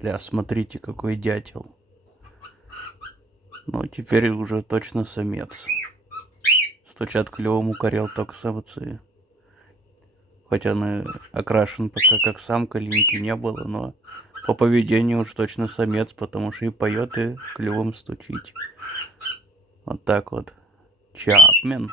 Ля, смотрите, какой дятел. Ну, теперь уже точно самец. Стучат клювом, укорел только самцы. Хоть он и окрашен пока как самка, линьки не было, но по поведению уж точно самец, потому что и поет, и клювом стучить. Вот так вот. Чапмен.